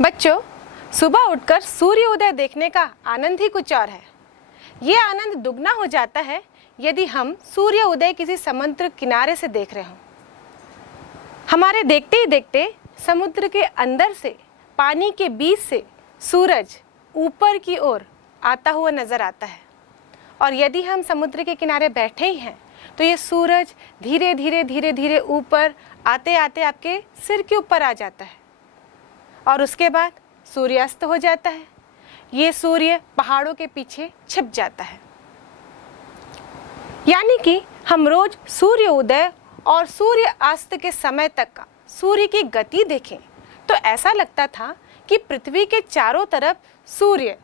बच्चों, सुबह उठकर सूर्य उदय देखने का आनंद ही कुछ और है। ये आनंद दुगना हो जाता है यदि हम सूर्य उदय किसी समुद्र किनारे से देख रहे हों। हमारे देखते ही देखते समुद्र के अंदर से, पानी के बीच से सूरज ऊपर की ओर आता हुआ नजर आता है। और यदि हम समुद्र के किनारे बैठे ही हैं तो ये सूरज धीरे धीरे धीरे धीरे ऊपर आते आते आपके सिर के ऊपर आ जाता है और उसके बाद सूर्यास्त हो जाता है। ये सूर्य पहाड़ों के पीछे छिप जाता है। यानी कि हम रोज सूर्य उदय और सूर्य अस्त के समय तक का सूर्य की गति देखें तो ऐसा लगता था कि पृथ्वी के चारों तरफ सूर्य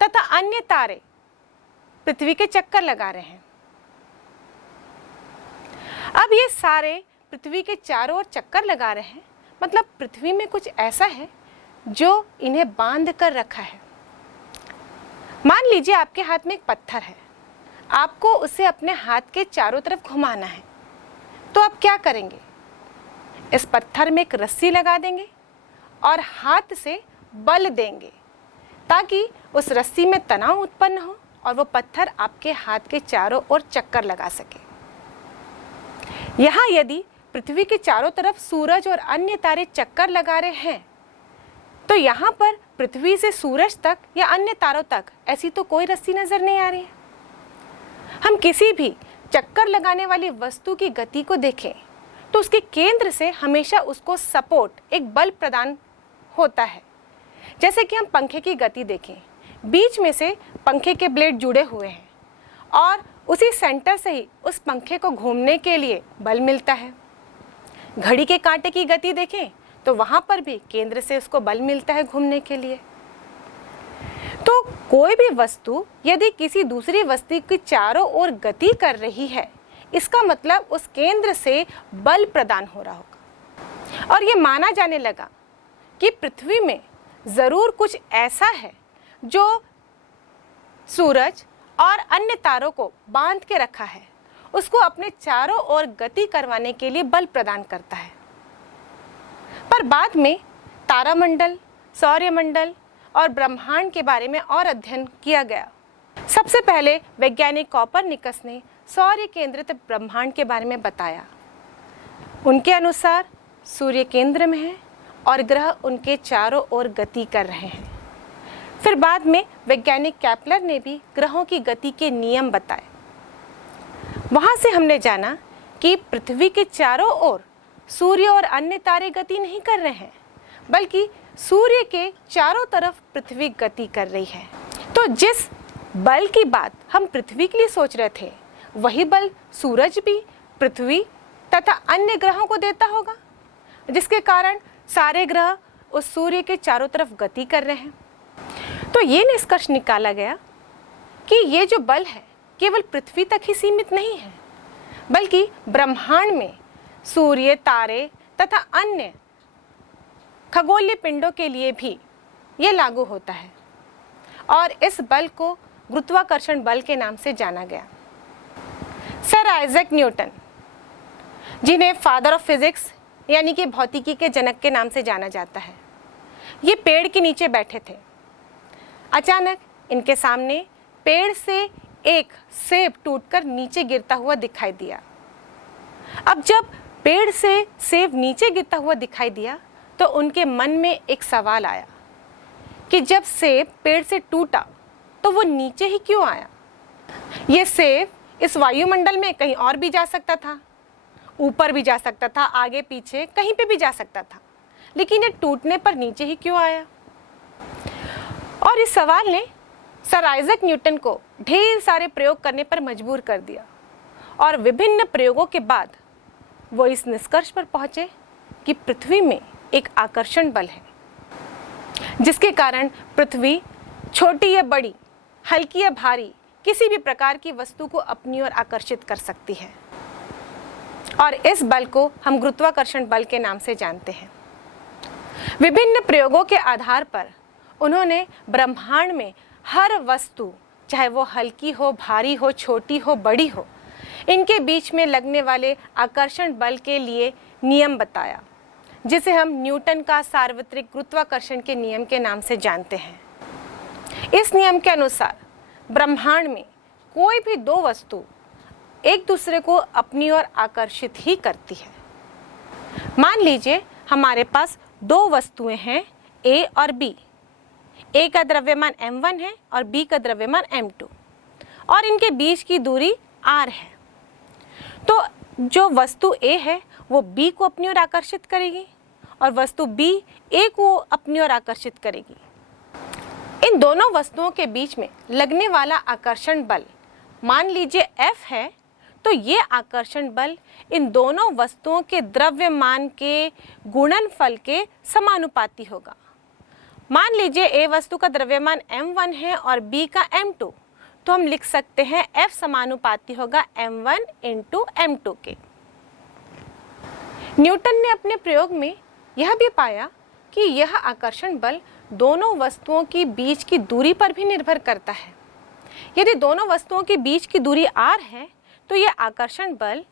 तथा अन्य तारे पृथ्वी के चक्कर लगा रहे हैं। अब ये सारे पृथ्वी के चारों ओर चक्कर लगा रहे हैं, मतलब पृथ्वी में कुछ ऐसा है जो इन्हें बांध कर रखा है। मान लीजिए आपके हाथ में एक पत्थर है, आपको उसे अपने हाथ के चारों तरफ घुमाना है, तो आप क्या करेंगे? इस पत्थर में एक रस्सी लगा देंगे और हाथ से बल देंगे ताकि उस रस्सी में तनाव उत्पन्न हो और वो पत्थर आपके हाथ के चारों ओर चक्कर लगा सके। यहाँ यदि पृथ्वी के चारों तरफ सूरज और अन्य तारे चक्कर लगा रहे हैं तो यहाँ पर पृथ्वी से सूरज तक या अन्य तारों तक ऐसी तो कोई रस्सी नजर नहीं आ रही है। हम किसी भी चक्कर लगाने वाली वस्तु की गति को देखें तो उसके केंद्र से हमेशा उसको सपोर्ट, एक बल प्रदान होता है। जैसे कि हम पंखे की गति देखें, बीच में से पंखे के ब्लेड जुड़े हुए हैं और उसी सेंटर से ही उस पंखे को घूमने के लिए बल मिलता है। घड़ी के कांटे की गति देखें तो वहां पर भी केंद्र से उसको बल मिलता है घूमने के लिए। तो कोई भी वस्तु यदि किसी दूसरी वस्तु की चारों ओर गति कर रही है, इसका मतलब उस केंद्र से बल प्रदान हो रहा होगा। और ये माना जाने लगा कि पृथ्वी में जरूर कुछ ऐसा है जो सूरज और अन्य तारों को बांध के रखा है, उसको अपने चारों ओर गति करवाने के लिए बल प्रदान करता है। पर बाद में तारामंडल, सौरमंडल और ब्रह्मांड के बारे में और अध्ययन किया गया। सबसे पहले वैज्ञानिक कोपरनिकस ने सौर्य केंद्रित ब्रह्मांड के बारे में बताया। उनके अनुसार सूर्य केंद्र में है और ग्रह उनके चारों ओर गति कर रहे हैं। फिर बाद में वैज्ञानिक केपलर ने भी ग्रहों की गति के नियम बताए। वहां से हमने जाना कि पृथ्वी के चारों ओर सूर्य और अन्य तारे गति नहीं कर रहे हैं, बल्कि सूर्य के चारों तरफ पृथ्वी गति कर रही है। तो जिस बल की बात हम पृथ्वी के लिए सोच रहे थे, वही बल सूरज भी पृथ्वी तथा अन्य ग्रहों को देता होगा, जिसके कारण सारे ग्रह उस सूर्य के चारों तरफ गति कर रहे हैं। तो ये निष्कर्ष निकाला गया कि ये जो बल है केवल पृथ्वी तक ही सीमित नहीं है, बल्कि ब्रह्मांड में सूर्य, तारे तथा अन्य खगोलीय पिंडों के लिए भी ये लागू होता है और इस बल को गुरुत्वाकर्षण बल के नाम से जाना गया। सर आइजैक न्यूटन, जिन्हें फादर ऑफ फिजिक्स यानी कि भौतिकी के जनक के नाम से जाना जाता है, ये पेड़ के नीचे बैठे थे। अचानक इनके सामने पेड़ से एक सेब टूटकर नीचे गिरता हुआ दिखाई दिया। अब जब पेड़ से सेब नीचे गिरता हुआ दिखाई दिया तो उनके मन में एक सवाल आया कि जब सेब पेड़ से टूटा तो वो नीचे ही क्यों आया? ये सेब इस वायुमंडल में कहीं और भी जा सकता था, ऊपर भी जा सकता था, आगे पीछे कहीं पे भी जा सकता था, लेकिन ये टूटने पर नीचे ही क्यों आया? और इस सवाल ने सर आइजैक न्यूटन को ढेर सारे प्रयोग करने पर मजबूर कर दिया और विभिन्न प्रयोगों के बाद वो इस निष्कर्ष पर पहुंचे कि पृथ्वी में एक आकर्षण बल है, जिसके कारण पृथ्वी छोटी या बड़ी, हल्की या भारी किसी भी प्रकार की वस्तु को अपनी ओर आकर्षित कर सकती है। और इस बल को हम गुरुत्वाकर्षण बल के नाम से जानते हैं। विभिन्न प्रयोगों के आधार पर उन्होंने ब्रह्मांड में हर वस्तु, चाहे वो हल्की हो, भारी हो, छोटी हो, बड़ी हो, इनके बीच में लगने वाले आकर्षण बल के लिए नियम बताया। जिसे हम न्यूटन का सार्वत्रिक गुरुत्वाकर्षण के नियम के नाम से जानते हैं। इस नियम के अनुसार ब्रह्मांड में कोई भी दो वस्तु एक दूसरे को अपनी ओर आकर्षित ही करती है। मान लीजिए हमारे पास दो वस्तुएं हैं A और B। A का द्रव्यमान m1 है और B का द्रव्यमान m2 और इनके बीच की दूरी r है। तो जो वस्तु A है वो B को अपनी ओर आकर्षित करेगी और वस्तु B A को अपनी ओर आकर्षित करेगी। इन दोनों वस्तुओं के बीच में लगने वाला आकर्षण बल मान लीजिए F है, तो ये आकर्षण बल इन दोनों वस्तुओं के द्रव्यमान के गुणनफल के समानुपाती होगा। मान लीजिए A वस्तु का द्रव्यमान m1 है और B का m2, तो हम लिख सकते हैं F समानुपाती होगा m1 इंटू m2 के। न्यूटन ने अपने प्रयोग में यह भी पाया कि यह आकर्षण बल दोनों वस्तुओं की बीच की दूरी पर भी निर्भर करता है। यदि दोनों वस्तुओं के बीच की दूरी r है, तो यह आकर्षण बल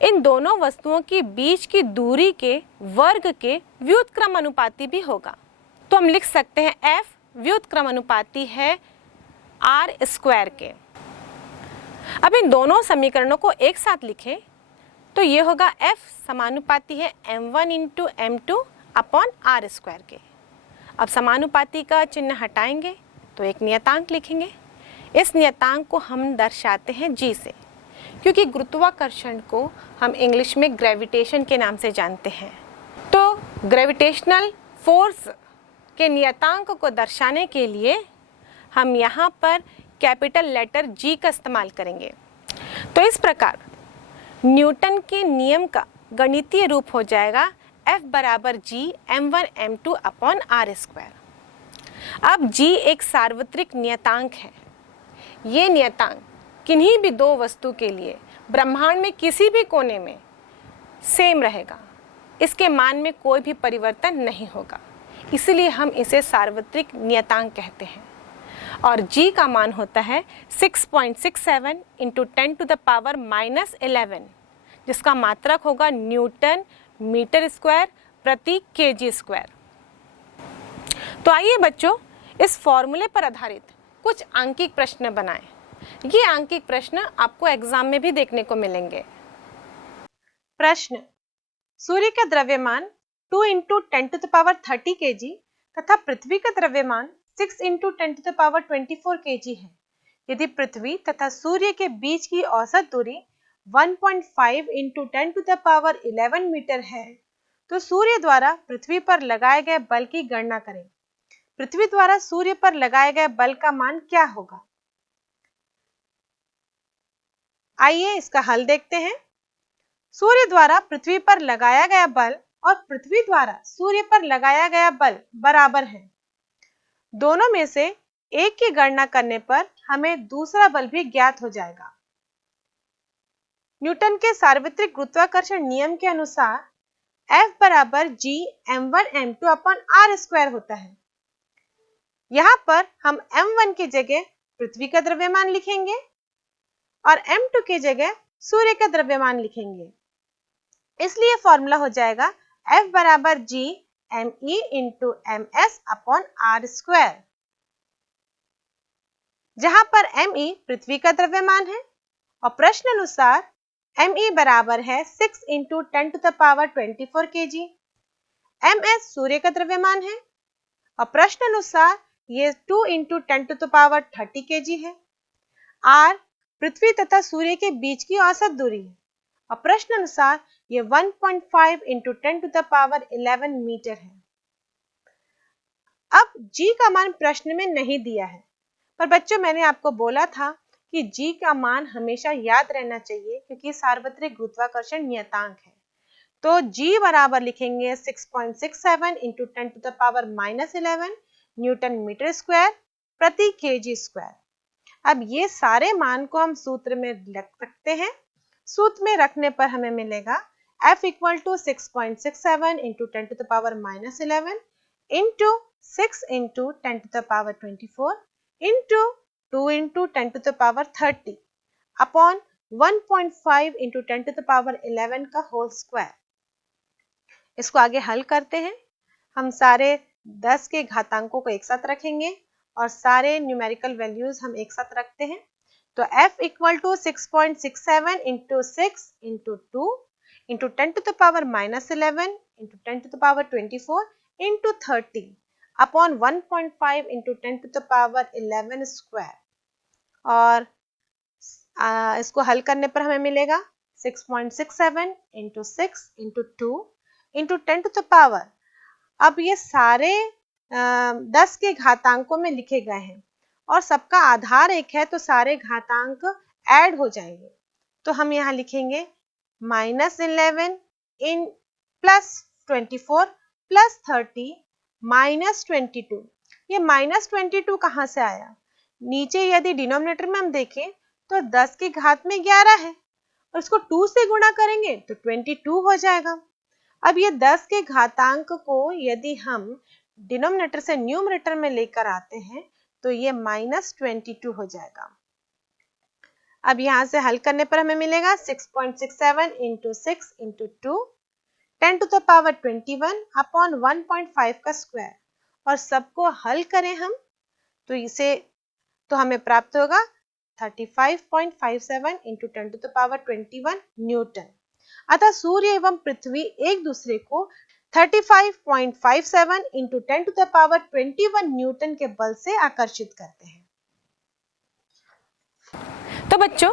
इन दोनों वस्तुओं की बीच की दूरी के वर्ग के व्युत्क्रमानुपाती भी होगा। तो हम लिख सकते हैं F व्युत्क्रमानुपाती है r स्क्वायर के। अब इन दोनों समीकरणों को एक साथ लिखें तो ये होगा F समानुपाती है m1 into m2 upon r square के। अब समानुपाती का चिन्ह हटाएंगे तो एक नियतांक लिखेंगे। इस नियतांक को हम दर्शाते हैं g से, क्योंकि गुरुत्वाकर्षण को हम इंग्लिश में ग्रेविटेशन के नाम से जानते हैं। तो ग्रेविटेशनल फोर्स के नियतांक को दर्शाने के लिए हम यहाँ पर कैपिटल लेटर g का इस्तेमाल करेंगे। तो इस प्रकार न्यूटन के नियम का गणितीय रूप हो जाएगा F बराबर g m1 m2 upon r square. अब g एक सार्वत्रिक नियतांक है। ये नियतांक किन्हीं भी दो वस्तु के लिए ब्रह्मांड में किसी भी कोने में सेम रहेगा। इसके मान में कोई भी परिवर्तन नहीं होगा, इसलिए हम इसे सार्वत्रिक नियतांक कहते हैं। और g का मान होता है 6.67 इंटू 10 टू द पावर -11, जिसका मात्रक होगा न्यूटन मीटर स्क्वायर प्रति केजी स्क्वायर। तो आइए बच्चों, इस फॉर्मूले पर आधारित कुछ आंकिक प्रश्न बनाएं। ये आंकिक प्रश्न आपको एग्जाम में भी देखने को मिलेंगे। प्रश्न: सूर्य का द्रव्यमान 2 into 10 to the power 30 KG तथा पृथ्वी का द्रव्यमान 6 into 10 to the power 24 KG है। यदि पृथ्वी तथा सूर्य के बीच की औसत दूरी 1.5 into 10 to the power 11 metre है, तो सूर्य द्वारा पृथ्वी पर लगाए गए बल की गणना करें। पृथ्वी द्वारा सूर्य पर लगाए गए बल का मान क्या होगा? आइए इसका हल देखते हैं। सूर्य द्वारा पृथ्वी पर लगाया गया बल और पृथ्वी द्वारा सूर्य पर लगाया गया बल बराबर है। दोनों में से एक की गणना करने पर हमें दूसरा बल भी ज्ञात हो जाएगा। न्यूटन के सार्वत्रिक गुरुत्वाकर्षण नियम के अनुसार F बराबर g m1 m2 upon r square होता है। यहाँ पर हम m1 की जगह पृथ्वी का द्रव्यमान लिखेंगे और m2 की जगह सूर्य का द्रव्यमान लिखेंगे। इसलिए फॉर्मूला हो जाएगा F बराबर g me into ms upon r square, जहां पर me पृथ्वी का द्रव्यमान है और प्रश्न अनुसार me बराबर है 6 into 10 to the power 24 KG. ms सूर्य का द्रव्यमान है और प्रश्न अनुसार ये 2 into 10 to the power 30 KG है। r पृथ्वी तथा सूर्य के बीच की औसत दूरी है और प्रश्न अनुसार ये 1.5 into 10 to the power 11 metre है। अब g का मान प्रश्न में नहीं दिया है, पर बच्चों मैंने आपको बोला था कि g का मान हमेशा याद रहना चाहिए, क्योंकि सार्वत्रिक गुरुत्वाकर्षण नियतांक है। तो g बराबर लिखेंगे 6.67 into 10 to the power -11 newton metre square प्रति केजी स्क्वायर। अब ये सारे मान को हम सूत्र में रख सकते हैं। सूत्र में रखने पर हमें मिलेगा F equal to 6.67 into 10 to the power -11 into 6 into 10 to the power 24 into 2 into 10 to the power 30 upon 1.5 into 10 to the power 11 का होल स्क्वायर। इसको आगे हल करते हैं। हम सारे 10 के घातांकों को एक साथ रखेंगे और सारे न्यूमेरिकल वैल्यूज हम एक साथ रखते हैं। तो f equal to 6.67 into 6 into 2 into 10 to the power -11 into 10 to the power 24 into 30 upon 1.5 into 10 to the power 11 square. और इसको हल करने पर हमें मिलेगा 6.67 into 6 into 2 into 10 to the power. अब ये सारे 10 के घातांकों में लिखे गए हैं और सबका आधार एक है, तो सारे घातांक ऐड हो जाएंगे। तो हम यहाँ लिखेंगे -11 इन +24 +30 -22। ये -22 कहाँ से आया? नीचे यदि डिनोमिनेटर में हम देखें तो 10 की घात में 11 है और इसको 2 से गुणा करेंगे तो 22 हो जाएगा। अब ये 10 के घातांक को यदि हम डिनोमिनेटर से न्यूमरेटर में लेकर आते हैं तो ये -22 हो जाएगा। अब यहाँ से हल करने पर हमें मिलेगा 6.67 into 6 into 2 10 to the power 21 upon 1.5 का स्क्वायर। और सबको हल करें हम तो हमें प्राप्त होगा 35.57 into 10 to the power 21 newton. अतः सूर्य एवं पृथ्वी एक दूसरे को 35.57 into 10 to the power 21 newton के बल से आकर्षित करते हैं। तो बच्चों,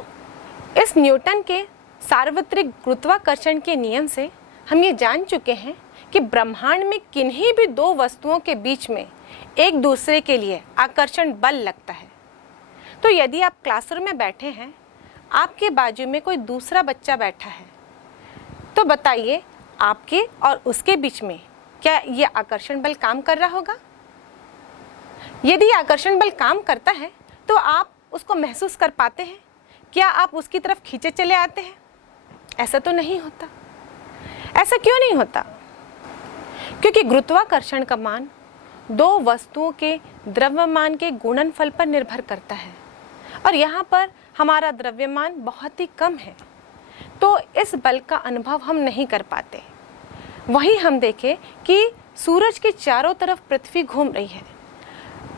इस न्यूटन के सार्वत्रिक गुरुत्वाकर्षण के नियम से हम ये जान चुके हैं कि ब्रह्मांड में किन्हीं भी दो वस्तुओं के बीच में एक दूसरे के लिए आकर्षण बल लगता है। तो यदि आप क्लासरूम में बैठे हैं, आपके बाजू में कोई दूसरा बच्चा बैठा है, तो बताइए आपके और उसके बीच में क्या ये आकर्षण बल काम कर रहा होगा? यदि आकर्षण बल काम करता है तो आप उसको महसूस कर पाते हैं? क्या आप उसकी तरफ खींचे चले आते हैं? ऐसा तो नहीं होता। ऐसा क्यों नहीं होता? क्योंकि गुरुत्वाकर्षण का मान दो वस्तुओं के द्रव्यमान के गुणनफल पर निर्भर करता है और यहाँ पर हमारा द्रव्यमान बहुत ही कम है, तो इस बल का अनुभव हम नहीं कर पाते। वहीं हम देखें कि सूरज के चारों तरफ पृथ्वी घूम रही है।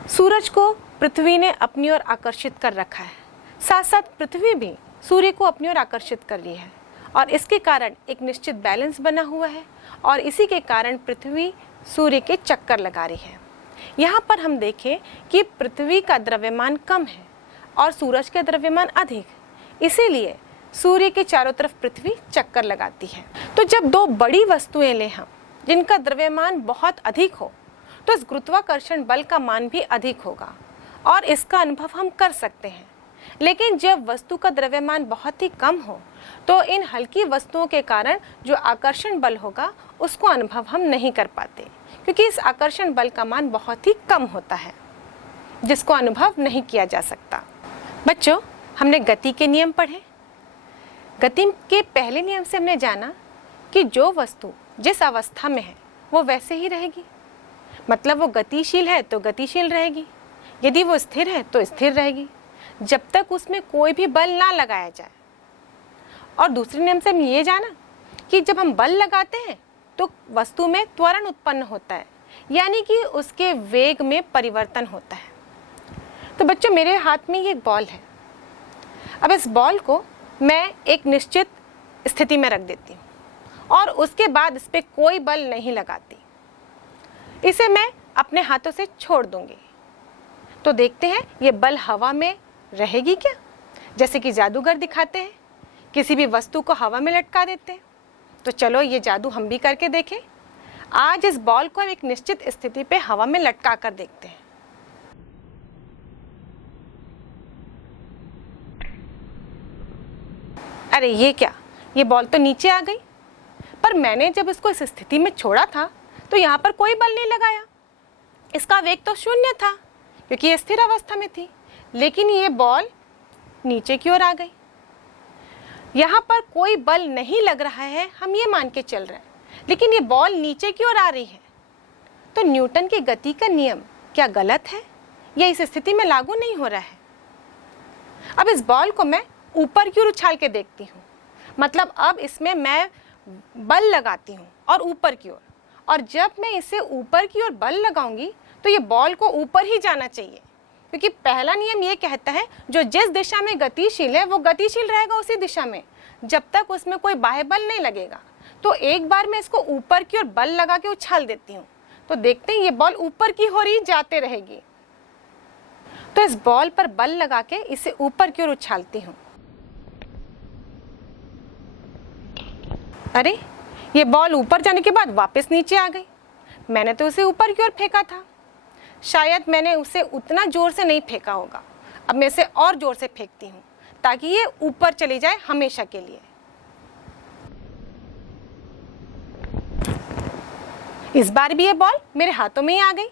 सूरज को पृथ्वी ने अपनी ओर आकर्षित कर रखा है, साथ साथ पृथ्वी भी सूर्य को अपनी ओर आकर्षित कर ली है और इसके कारण एक निश्चित बैलेंस बना हुआ है और इसी के कारण पृथ्वी सूर्य के चक्कर लगा रही है। यहाँ पर हम देखें कि पृथ्वी का द्रव्यमान कम है और सूरज का द्रव्यमान अधिक, इसीलिए सूर्य के चारों तरफ पृथ्वी चक्कर लगाती है। तो जब दो बड़ी वस्तुएं लें हम जिनका द्रव्यमान बहुत अधिक हो, तो इस गुरुत्वाकर्षण बल का मान भी अधिक होगा और इसका अनुभव हम कर सकते हैं। लेकिन जब वस्तु का द्रव्यमान बहुत ही कम हो, तो इन हल्की वस्तुओं के कारण जो आकर्षण बल होगा उसको अनुभव हम नहीं कर पाते, क्योंकि इस आकर्षण बल का मान बहुत ही कम होता है जिसको अनुभव नहीं किया जा सकता। बच्चों, हमने गति के नियम पढ़े। गति के पहले नियम से हमने जाना कि जो वस्तु जिस अवस्था में है वो वैसे ही रहेगी, मतलब वो गतिशील है तो गतिशील रहेगी, यदि वो स्थिर है तो स्थिर रहेगी, जब तक उसमें कोई भी बल ना लगाया जाए। और दूसरे नियम से हम ये जाना कि जब हम बल लगाते हैं तो वस्तु में त्वरण उत्पन्न होता है, यानी कि उसके वेग में परिवर्तन होता है। तो बच्चों, मेरे हाथ में ये एक बॉल है। अब इस बॉल को मैं एक निश्चित स्थिति में रख देती हूँ और उसके बाद इस पर कोई बल नहीं लगाती, इसे मैं अपने हाथों से छोड़ दूंगी। तो देखते हैं ये बल हवा में रहेगी क्या? जैसे कि जादूगर दिखाते हैं, किसी भी वस्तु को हवा में लटका देते हैं। तो चलो ये जादू हम भी करके देखें। आज इस बॉल को हम एक निश्चित स्थिति पे हवा में लटका कर देखते हैं। अरे ये क्या, ये बॉल तो नीचे आ गई, पर मैंने जब इसको इस स्थिति में छोड़ा था तो यहाँ पर कोई बल नहीं लगाया। इसका वेग तो शून्य था क्योंकि ये स्थिर अवस्था में थी, लेकिन ये बॉल नीचे की ओर आ गई। यहाँ पर कोई बल नहीं लग रहा है, हम ये मान के चल रहे हैं, लेकिन ये बॉल नीचे की ओर आ रही है। तो न्यूटन की गति का नियम क्या गलत है या इस स्थिति में लागू नहीं हो रहा है? अब इस बॉल को मैं ऊपर की ओर उछाल के देखती हूँ, मतलब अब इसमें मैं बल लगाती हूँ और ऊपर की ओर, और जब मैं इसे ऊपर की ओर बल लगाऊंगी तो ये बॉल को ऊपर ही जाना चाहिए, क्योंकि पहला नियम ये कहता है जो जिस दिशा में गतिशील है वो गतिशील रहेगा उसी दिशा में जब तक उसमें कोई बाह्य बल नहीं लगेगा। तो एक बार मैं इसको ऊपर की ओर बल लगा के उछाल देती हूँ, तो देखते हैं ये बॉल ऊपर की ओर ही जाते रहेगी। तो इस बॉल पर बल लगा के इसे ऊपर की ओर उछालती हूँ। अरे, ये बॉल ऊपर जाने के बाद वापस नीचे आ गई। मैंने तो उसे ऊपर की ओर फेंका था, शायद मैंने उसे उतना जोर से नहीं फेंका होगा। अब मैं इसे और जोर से फेंकती हूँ ताकि ये ऊपर चली जाए हमेशा के लिए। इस बार भी ये बॉल मेरे हाथों में ही आ गई।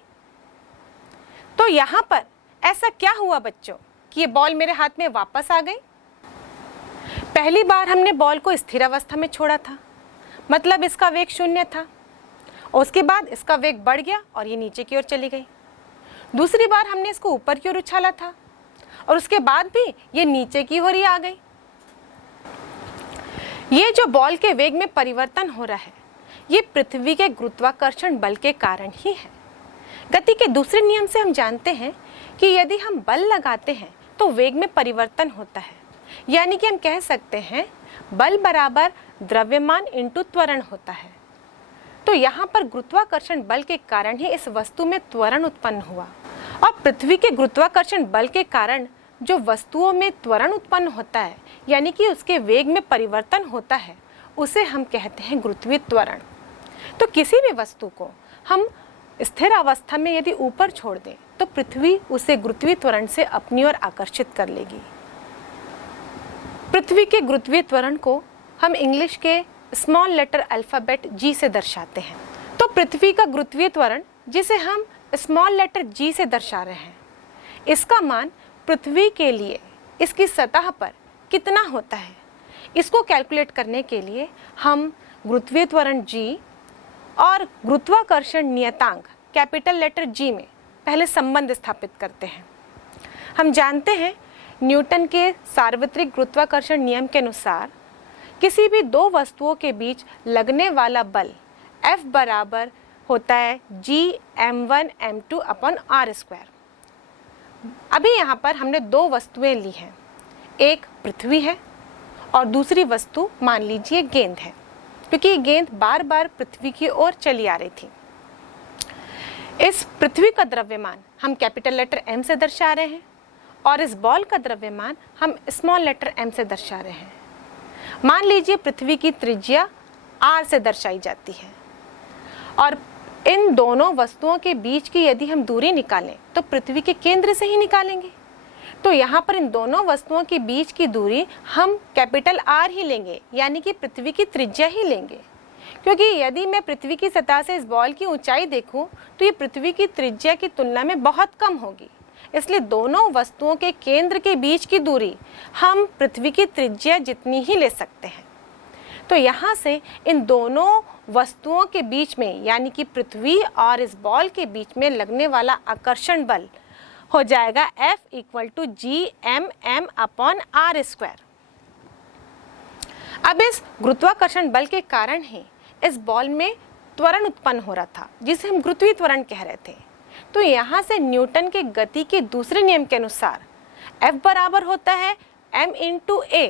तो यहाँ पर ऐसा क्या हुआ बच्चों कि ये बॉल मेरे हाथ में वापस आ गई? पहली बार हमने बॉल को स्थिर अवस्था में छोड़ा था, मतलब इसका वेग 0 था, और उसके बाद इसका वेग बढ़ गया और ये नीचे की ओर चली गई। दूसरी बार हमने इसको ऊपर की ओर उछाला था और उसके बाद भी ये नीचे की ओर ही आ गई। ये जो बॉल के वेग में परिवर्तन हो रहा है, ये पृथ्वी के गुरुत्वाकर्षण बल के कारण ही है। गति के दूसरे नियम से हम जानते हैं कि यदि हम बल लगाते हैं तो वेग में परिवर्तन होता है, यानी कि हम कह सकते हैं बल बराबर द्रव्यमान इंटू त्वरण होता है। तो यहाँ पर गुरुत्वाकर्षण बल के कारण ही इस वस्तु में त्वरण उत्पन्न हुआ, और पृथ्वी के गुरुत्वाकर्षण बल के कारण जो वस्तुओं में त्वरण उत्पन्न होता है, यानी कि उसके वेग में परिवर्तन होता है, उसे हम कहते हैं गुरुत्वीय त्वरण। तो किसी भी वस्तु को हम स्थिर अवस्था में यदि ऊपर छोड़ दें तो पृथ्वी उसे गुरुत्वीय त्वरण से अपनी ओर आकर्षित कर लेगी। पृथ्वी के गुरुत्वीय त्वरण को हम इंग्लिश के स्मॉल लेटर अल्फाबेट G से दर्शाते हैं। तो पृथ्वी का गुरुत्वीय त्वरण, जिसे हम स्मॉल लेटर G से दर्शा रहे हैं, इसका मान पृथ्वी के लिए इसकी सतह पर कितना होता है, इसको कैलकुलेट करने के लिए हम गुरुत्वीय त्वरण G और गुरुत्वाकर्षण नियतांक कैपिटल लेटर G में पहले संबंध स्थापित करते हैं। हम जानते हैं न्यूटन के सार्वत्रिक गुरुत्वाकर्षण नियम के अनुसार किसी भी दो वस्तुओं के बीच लगने वाला बल F बराबर होता है Gm1m2 अपॉन r²। अभी यहाँ पर हमने दो वस्तुएं ली हैं, एक पृथ्वी है और दूसरी वस्तु मान लीजिए गेंद है, क्योंकि ये गेंद बार बार पृथ्वी की ओर चली आ रही थी। इस पृथ्वी का द्रव्यमान हम कैपिटल लेटर M से दर्शा रहे हैं और इस बॉल का द्रव्यमान हम स्मॉल लेटर m से दर्शा रहे हैं। मान लीजिए पृथ्वी की त्रिज्या r से दर्शाई जाती है, और इन दोनों वस्तुओं के बीच की यदि हम दूरी निकालें तो पृथ्वी के केंद्र से ही निकालेंगे। तो यहाँ पर इन दोनों वस्तुओं के बीच की दूरी हम कैपिटल R ही लेंगे, यानी कि पृथ्वी की त्रिज्या ही लेंगे, क्योंकि यदि मैं पृथ्वी की सतह से इस बॉल की ऊंचाई देखूं तो ये पृथ्वी की त्रिज्या की तुलना में बहुत कम होगी। इसलिए दोनों वस्तुओं के केंद्र के बीच की दूरी हम पृथ्वी की त्रिज्या जितनी ही ले सकते हैं। तो यहाँ से इन दोनों वस्तुओं के बीच में, यानी कि पृथ्वी और इस बॉल के बीच में लगने वाला आकर्षण बल हो जाएगा F = Gmm अपॉन r²। अब इस गुरुत्वाकर्षण बल के कारण ही इस बॉल में त्वरण उत्पन्न हो रहा था, जिसे हम गुरुत्वीय त्वरण कह रहे थे। तो यहाँ से न्यूटन के गति के दूसरे नियम के अनुसार F बराबर होता है m इंटू a,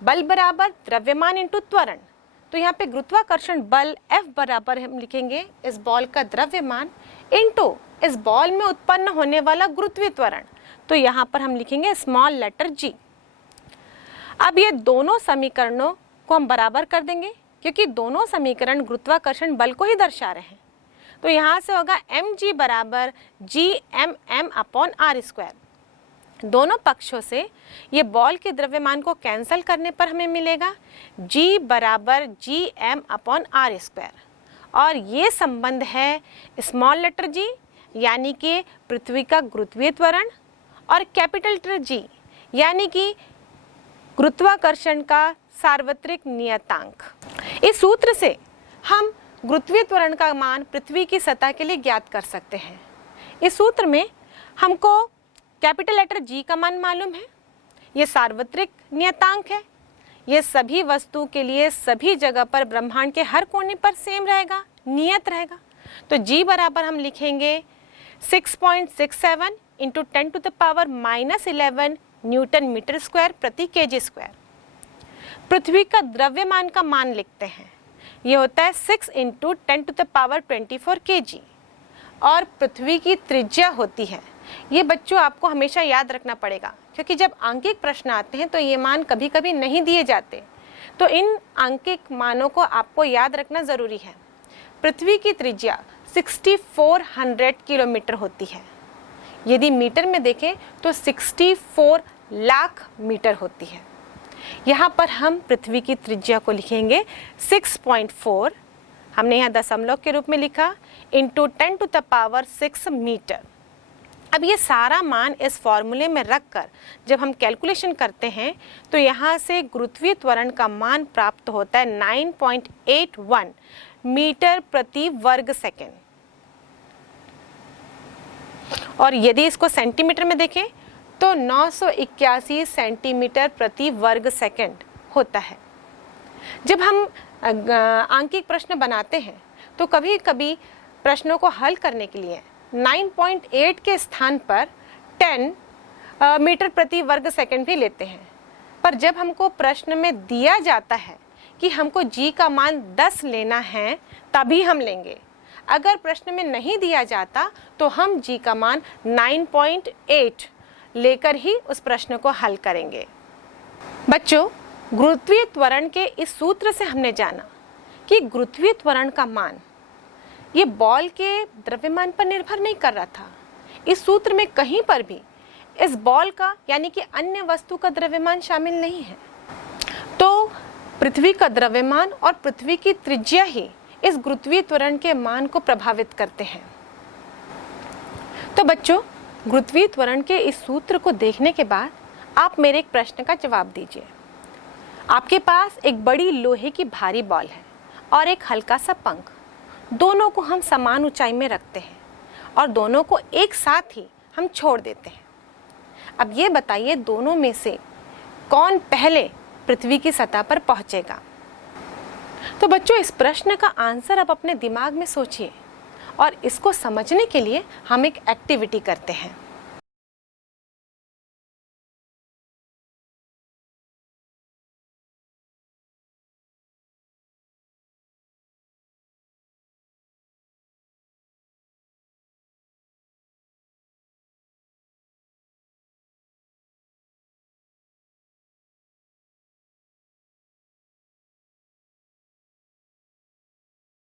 बल बराबर द्रव्यमान इंटू त्वरण। तो यहाँ पे गुरुत्वाकर्षण बल F बराबर हम लिखेंगे इस बॉल का द्रव्यमान इंटू इस बॉल में उत्पन्न होने वाला गुरुत्वीय त्वरण। तो यहाँ पर हम लिखेंगे स्मॉल लेटर G। अब ये दोनों समीकरणों को हम बराबर कर देंगे, क्योंकि दोनों समीकरण गुरुत्वाकर्षण बल को ही दर्शा रहे हैं। तो यहाँ से होगा mg बराबर Gmm अपॉन r²। दोनों पक्षों से ये बॉल के द्रव्यमान को कैंसिल करने पर हमें मिलेगा G बराबर Gm अपॉन r²। और ये संबंध है स्मॉल लेटर G, यानी कि पृथ्वी का गुरुत्वीय त्वरण, और कैपिटल लेटर G, यानी कि गुरुत्वाकर्षण का सार्वत्रिक नियतांक। इस सूत्र से हम गुरुत्वीय त्वरण का मान पृथ्वी की सतह के लिए ज्ञात कर सकते हैं। इस सूत्र में हमको कैपिटल लेटर G का मान मालूम है, ये सार्वत्रिक नियतांक है, ये सभी वस्तु के लिए सभी जगह पर ब्रह्मांड के हर कोने पर सेम रहेगा, नियत रहेगा। तो g बराबर हम लिखेंगे 6.67 इंटू 10⁻⁻11 न्यूटन मीटर स्क्वायर प्रति केजी स्क्वायर। पृथ्वी का द्रव्यमान का मान लिखते हैं, ये होता है 6 इंटू 10⁻24 kg। और पृथ्वी की त्रिज्या होती है, ये बच्चों आपको हमेशा याद रखना पड़ेगा, क्योंकि जब आंकिक प्रश्न आते हैं तो ये मान कभी कभी नहीं दिए जाते, तो इन आंकिक मानों को आपको याद रखना ज़रूरी है। पृथ्वी की त्रिज्या 6400 किलोमीटर होती है। यदि मीटर में देखें तो 64 लाख मीटर होती है। यहाँ पर हम पृथ्वी की त्रिज्या को लिखेंगे 6.4, हमने यहाँ दशमलव के रूप में लिखा, इंटू 10⁻6 मीटर। अब ये सारा मान इस फॉर्मूले में रखकर जब हम कैलकुलेशन करते हैं तो यहाँ से गुरुत्वीय त्वरण का मान प्राप्त होता है 9.81 मीटर प्रति वर्ग सेकेंड। और यदि इसको सेंटीमीटर में देखें तो 981 सेंटीमीटर प्रति वर्ग सेकेंड होता है। जब हम आंकिक प्रश्न बनाते हैं तो कभी कभी प्रश्नों को हल करने के लिए 9.8 के स्थान पर 10 मीटर प्रति वर्ग सेकंड भी लेते हैं। पर जब हमको प्रश्न में दिया जाता है कि हमको g का मान 10 लेना है तभी हम लेंगे। अगर प्रश्न में नहीं दिया जाता तो हम g का मान 9.8 लेकर ही उस प्रश्न को हल करेंगे। बच्चों, गुरुत्वीय त्वरण के इस सूत्र से हमने जाना कि गुरुत्वीय त्वरण का मान ये बॉल के द्रव्यमान पर निर्भर नहीं कर रहा था। इस सूत्र में कहीं पर भी इस बॉल का यानी कि अन्य वस्तु का द्रव्यमान शामिल नहीं है। तो पृथ्वी का द्रव्यमान और पृथ्वी की त्रिज्या ही इस गुरुत्वीय त्वरण के मान को प्रभावित करते हैं। तो बच्चों, गुरुत्वीय त्वरण के इस सूत्र को देखने के बाद आप मेरे एक प्रश्न का जवाब दीजिए। आपके पास एक बड़ी लोहे की भारी बॉल है और एक हल्का सा पंख, दोनों को हम समान ऊंचाई में रखते हैं और दोनों को एक साथ ही हम छोड़ देते हैं। अब ये बताइए दोनों में से कौन पहले पृथ्वी की सतह पर पहुंचेगा? तो बच्चों, इस प्रश्न का आंसर आप अपने दिमाग में सोचिए और इसको समझने के लिए हम एक एक्टिविटी करते हैं।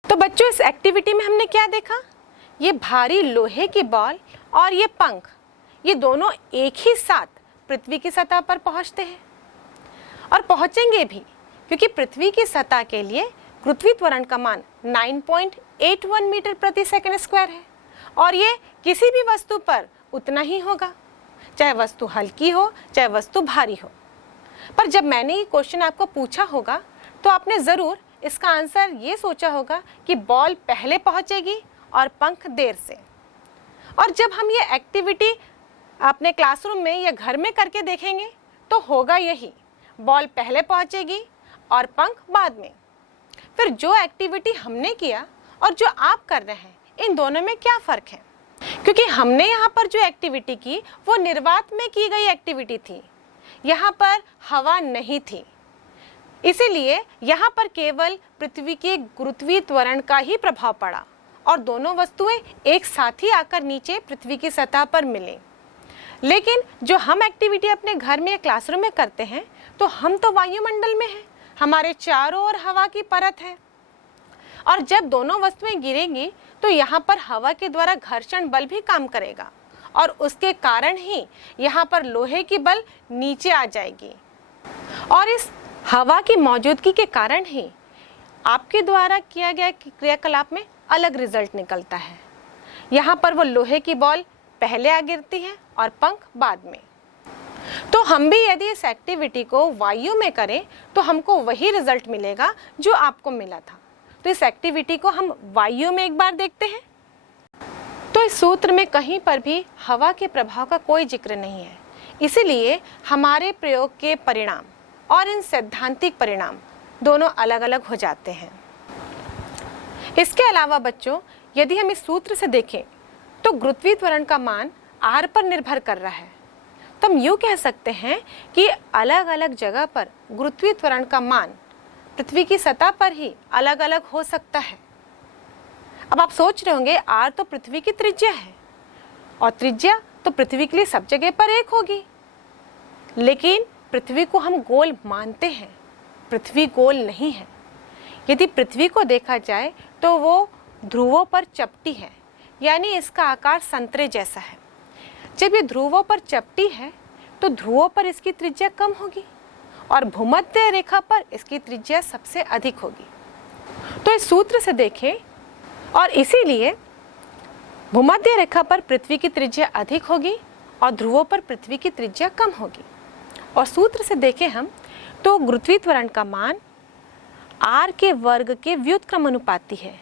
तो बच्चों, इस एक्टिविटी में हमने क्या देखा? ये भारी लोहे की बॉल और ये पंख, ये दोनों एक ही साथ पृथ्वी की सतह पर पहुंचते हैं और पहुंचेंगे भी, क्योंकि पृथ्वी की सतह के लिए गुरुत्वीय त्वरण का मान 9.81 मीटर प्रति सेकंड स्क्वायर है और ये किसी भी वस्तु पर उतना ही होगा, चाहे वस्तु हल्की हो चाहे वस्तु भारी हो। पर जब मैंने ये क्वेश्चन आपको पूछा होगा तो आपने ज़रूर इसका आंसर ये सोचा होगा कि बॉल पहले पहुंचेगी और पंख देर से। और जब हम ये एक्टिविटी अपने क्लासरूम में या घर में करके देखेंगे तो होगा यही, बॉल पहले पहुंचेगी और पंख बाद में। फिर जो एक्टिविटी हमने किया और जो आप कर रहे हैं, इन दोनों में क्या फ़र्क है? क्योंकि हमने यहाँ पर जो एक्टिविटी की वो निर्वात में की गई एक्टिविटी थी, यहाँ पर हवा नहीं थी, इसीलिए यहाँ पर केवल पृथ्वी के गुरुत्वीय त्वरण का ही प्रभाव पड़ा और दोनों वस्तुएं एक साथ ही आकर नीचे पृथ्वी की सतह पर मिले। लेकिन जो हम एक्टिविटी अपने घर में या क्लासरूम में करते हैं तो हम तो वायुमंडल में हैं, हमारे चारों ओर हवा की परत है और जब दोनों वस्तुएं गिरेंगी तो यहाँ पर हवा के द्वारा घर्षण बल भी काम करेगा और उसके कारण ही यहाँ पर लोहे की बल नीचे आ जाएगी और इस हवा की मौजूदगी के कारण ही आपके द्वारा किया गया क्रियाकलाप में अलग रिजल्ट निकलता है। यहाँ पर वो लोहे की बॉल पहले आ गिरती है और पंख बाद में। तो हम भी यदि इस एक्टिविटी को वायु में करें तो हमको वही रिजल्ट मिलेगा जो आपको मिला था। तो इस एक्टिविटी को हम वायु में एक बार देखते हैं। तो इस सूत्र में कहीं पर भी हवा के प्रभाव का कोई जिक्र नहीं है, इसीलिए हमारे प्रयोग के परिणाम और इन सैद्धांतिक परिणाम दोनों अलग अलग हो जाते हैं। इसके अलावा बच्चों, यदि हम इस सूत्र से देखें तो गुरुत्वीय त्वरण का मान r पर निर्भर कर रहा है। तो हम यूँ कह सकते हैं कि अलग अलग जगह पर गुरुत्वीय त्वरण का मान पृथ्वी की सतह पर ही अलग अलग हो सकता है। अब आप सोच रहे होंगे r तो पृथ्वी की त्रिज्या है और त्रिज्या तो पृथ्वी के लिए सब जगह पर एक होगी, लेकिन पृथ्वी को हम गोल मानते हैं, पृथ्वी गोल नहीं है। यदि पृथ्वी को देखा जाए तो वो ध्रुवों पर चपटी है, यानी इसका आकार संतरे जैसा है। जब ये ध्रुवों पर चपटी है तो ध्रुवों पर इसकी त्रिज्या कम होगी और भूमध्य रेखा पर इसकी त्रिज्या सबसे अधिक होगी। तो इस सूत्र से देखें और इसीलिए भूमध्य रेखा पर पृथ्वी की त्रिज्या अधिक होगी और ध्रुवों पर पृथ्वी की त्रिज्या कम होगी। और सूत्र से देखें हम तो गुरुत्वीय त्वरण का मान r के वर्ग के व्युत्क्रमानुपाती है,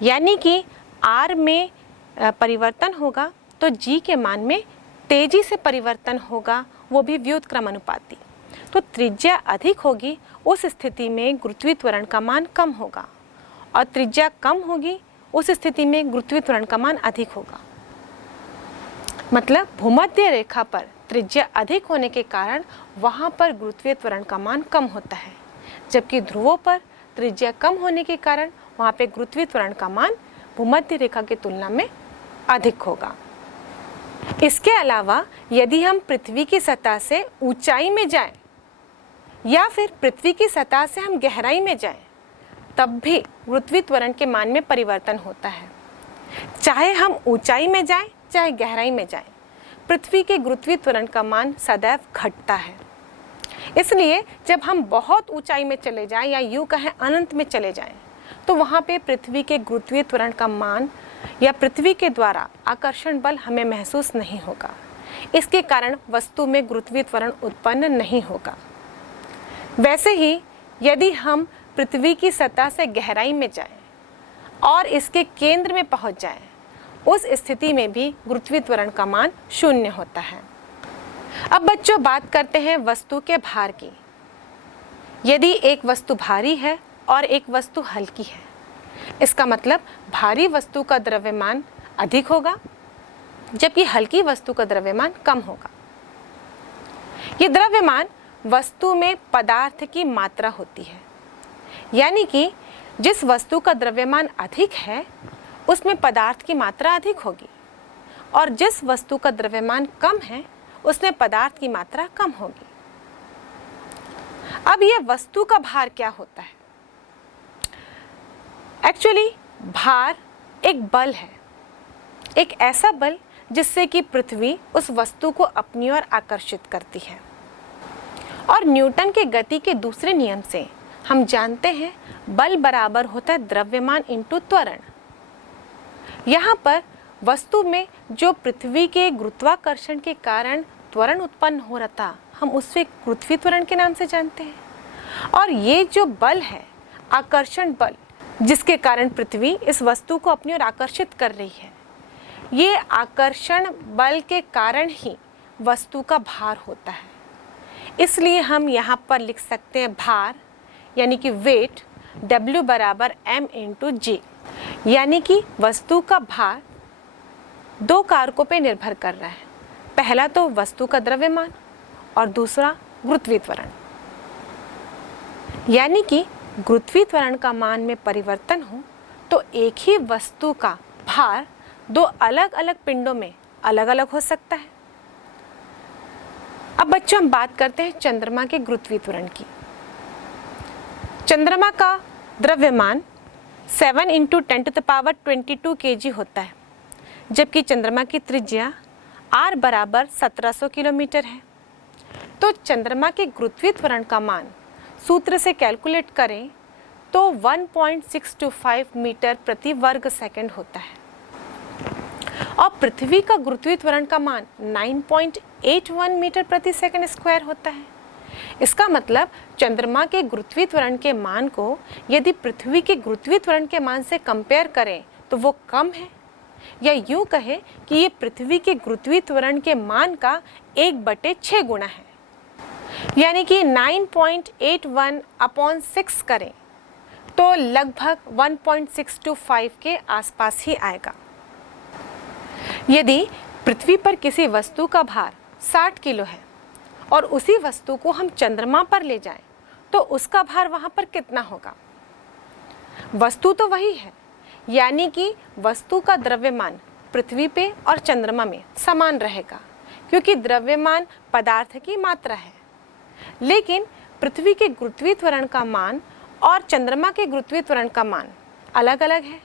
यानी कि r में परिवर्तन होगा तो g के मान में तेजी से परिवर्तन होगा, वो भी व्युत्क्रमानुपाती। तो त्रिज्या अधिक होगी, उस स्थिति में गुरुत्वीय त्वरण का मान कम होगा, और त्रिज्या कम होगी, उस स्थिति में गुरुत्वीय त्वरण का मान अधिक होगा। मतलब भूमध्य रेखा पर त्रिज्या अधिक होने के कारण वहाँ पर गुरुत्वीय त्वरण का मान कम होता है, जबकि ध्रुवों पर त्रिज्या कम होने के कारण वहाँ पे गुरुत्वीय त्वरण का मान भूमध्य रेखा की तुलना में अधिक होगा। इसके अलावा यदि हम पृथ्वी की सतह से ऊंचाई में जाएं या फिर पृथ्वी की सतह से हम गहराई में जाएं, तब भी गुरुत्वीय त्वरण के मान में परिवर्तन होता है। चाहे हम ऊंचाई में जाएं चाहे गहराई में जाएं, पृथ्वी के गुरुत्वीय त्वरण का मान सदैव घटता है। इसलिए जब हम बहुत ऊंचाई में चले जाएं या यूं कहें अनंत में चले जाएं, तो वहाँ पे पृथ्वी के गुरुत्वीय त्वरण का मान या पृथ्वी के द्वारा आकर्षण बल हमें महसूस नहीं होगा। इसके कारण वस्तु में गुरुत्वीय त्वरण उत्पन्न नहीं होगा। वैसे ही यदि हम पृथ्वी की सतह से गहराई में जाएं और इसके केंद्र में पहुंच जाएं, उस स्थिति में भी गुरुत्वीय त्वरण का मान 0 होता है। अब बच्चों बात करते हैं वस्तु के भार की। यदि एक वस्तु भारी है और एक वस्तु हल्की है, इसका मतलब भारी वस्तु का द्रव्यमान अधिक होगा जबकि हल्की वस्तु का द्रव्यमान कम होगा। ये द्रव्यमान वस्तु में पदार्थ की मात्रा होती है, यानी कि जिस वस्तु का द्रव्यमान अधिक है उसमें पदार्थ की मात्रा अधिक होगी और जिस वस्तु का द्रव्यमान कम है उसमें पदार्थ की मात्रा कम होगी। अब यह वस्तु का भार क्या होता है? एक्चुअली भार एक बल है, एक ऐसा बल जिससे कि पृथ्वी उस वस्तु को अपनी ओर आकर्षित करती है। और न्यूटन के गति के दूसरे नियम से हम जानते हैं बल बराबर होता है द्रव्यमान इंटू त्वरण। यहाँ पर वस्तु में जो पृथ्वी के गुरुत्वाकर्षण के कारण त्वरण उत्पन्न हो रहा था, हम उसे गुरुत्वीय त्वरण के नाम से जानते हैं। और ये जो बल है, आकर्षण बल, जिसके कारण पृथ्वी इस वस्तु को अपनी ओर आकर्षित कर रही है, ये आकर्षण बल के कारण ही वस्तु का भार होता है। इसलिए हम यहाँ पर लिख सकते हैं भार यानी कि वेट W बराबर m इंटू G, यानी कि वस्तु का भार दो कारकों पे निर्भर कर रहा है। पहला तो वस्तु का द्रव्यमान और दूसरा गुरुत्वीय त्वरण। यानी कि गुरुत्वीय त्वरण का मान में परिवर्तन हो तो एक ही वस्तु का भार दो अलग अलग पिंडों में अलग अलग हो सकता है। अब बच्चों हम बात करते हैं चंद्रमा के गुरुत्वीय त्वरण की। चंद्रमा का द्रव्यमान 7 इंटू 10⁻22 kg होता है, जबकि चंद्रमा की त्रिज्या r बराबर 1700 किलोमीटर है। तो चंद्रमा के गुरुत्वीय त्वरण का मान सूत्र से कैलकुलेट करें तो 1.625 मीटर प्रति वर्ग सेकंड होता है और पृथ्वी का गुरुत्वीय त्वरण का मान 9.81 मीटर प्रति सेकंड स्क्वायर होता है। इसका मतलब चंद्रमा के गुरुत्वीय त्वरण के मान को यदि पृथ्वी के गुरुत्वीय त्वरण के मान से कंपेयर करें तो वो कम है, या यूं कहें कि ये पृथ्वी के गुरुत्वीय त्वरण के मान का 1/6 गुना है। यानी कि 9.81 अपॉन 6 करें तो लगभग 1.625 के आसपास ही आएगा। यदि पृथ्वी पर किसी वस्तु का भार 60 किलो है और उसी वस्तु को हम चंद्रमा पर ले जाएं तो उसका भार वहां पर कितना होगा? वस्तु तो वही है, यानी कि वस्तु का द्रव्यमान पृथ्वी पे और चंद्रमा में समान रहेगा, क्योंकि द्रव्यमान पदार्थ की मात्रा है। लेकिन पृथ्वी के गुरुत्वीय त्वरण का मान और चंद्रमा के गुरुत्वीय त्वरण का मान अलग अलग है।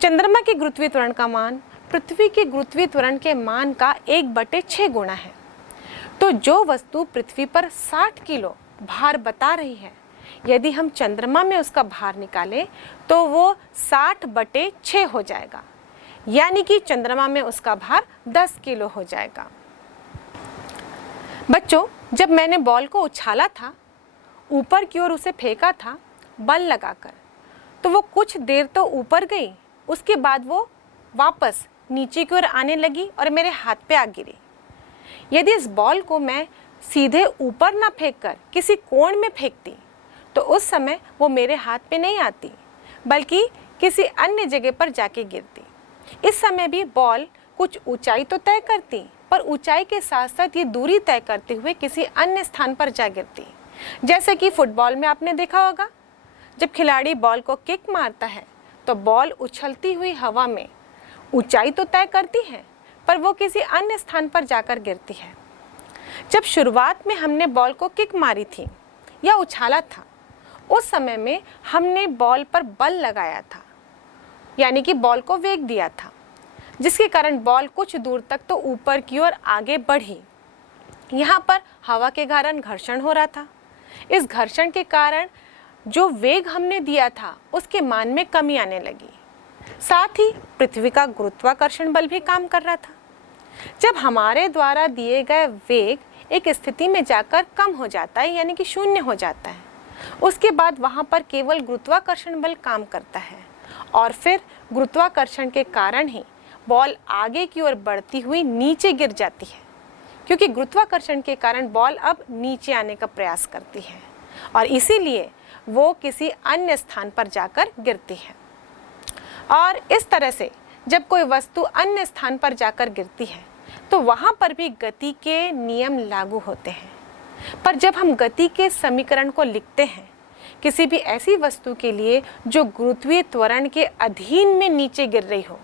चंद्रमा के गुरुत्वीय त्वरण का मान पृथ्वी के गुरुत्वीय त्वरण के मान का 1/6 गुना है। तो जो वस्तु पृथ्वी पर 60 किलो भार बता रही है, यदि हम चंद्रमा में उसका भार निकालें तो वो 60/6 हो जाएगा, यानी कि चंद्रमा में उसका भार 10 किलो हो जाएगा। बच्चों, जब मैंने बॉल को उछाला था, ऊपर की ओर उसे फेंका था बल लगाकर, तो वो कुछ देर तो ऊपर गई, उसके बाद वो वापस नीचे की ओर आने लगी और मेरे हाथ पे आ गिरी। यदि इस बॉल को मैं सीधे ऊपर ना फेंककर किसी कोण में फेंकती तो उस समय वो मेरे हाथ पे नहीं आती, बल्कि किसी अन्य जगह पर जाके गिरती। इस समय भी बॉल कुछ ऊंचाई तो तय करती, पर ऊंचाई के साथ साथ ये दूरी तय करते हुए किसी अन्य स्थान पर जा गिरती। जैसे कि फुटबॉल में आपने देखा होगा, जब खिलाड़ी बॉल को किक मारता है तो बॉल उछलती हुई हवा में ऊंचाई तो तय करती है, पर वो किसी अन्य स्थान पर जाकर गिरती है। जब शुरुआत में हमने बॉल को किक मारी थी या उछाला था, उस समय में हमने बॉल पर बल लगाया था, यानी कि बॉल को वेग दिया था, जिसके कारण बॉल कुछ दूर तक तो ऊपर की ओर आगे बढ़ी। यहाँ पर हवा के कारण घर्षण हो रहा था। इस घर्षण के कारण जो वेग हमने दिया था उसके मान में कमी आने लगी। साथ ही पृथ्वी का गुरुत्वाकर्षण बल भी काम कर रहा था। जब हमारे द्वारा दिए गए वेग एक स्थिति में जाकर कम हो जाता है, यानी कि शून्य हो जाता है, उसके बाद वहाँ पर केवल गुरुत्वाकर्षण बल काम करता है और फिर गुरुत्वाकर्षण के कारण ही बॉल आगे की ओर बढ़ती हुई नीचे गिर जाती है, क्योंकि गुरुत्वाकर्षण के कारण बॉल अब नीचे आने का प्रयास करती है और इसीलिए वो किसी अन्य स्थान पर जाकर गिरती है। और इस तरह से जब कोई वस्तु अन्य स्थान पर जाकर गिरती है तो वहाँ पर भी गति के नियम लागू होते हैं। पर जब हम गति के समीकरण को लिखते हैं किसी भी ऐसी वस्तु के लिए जो गुरुत्वीय त्वरण के अधीन में नीचे गिर रही हो,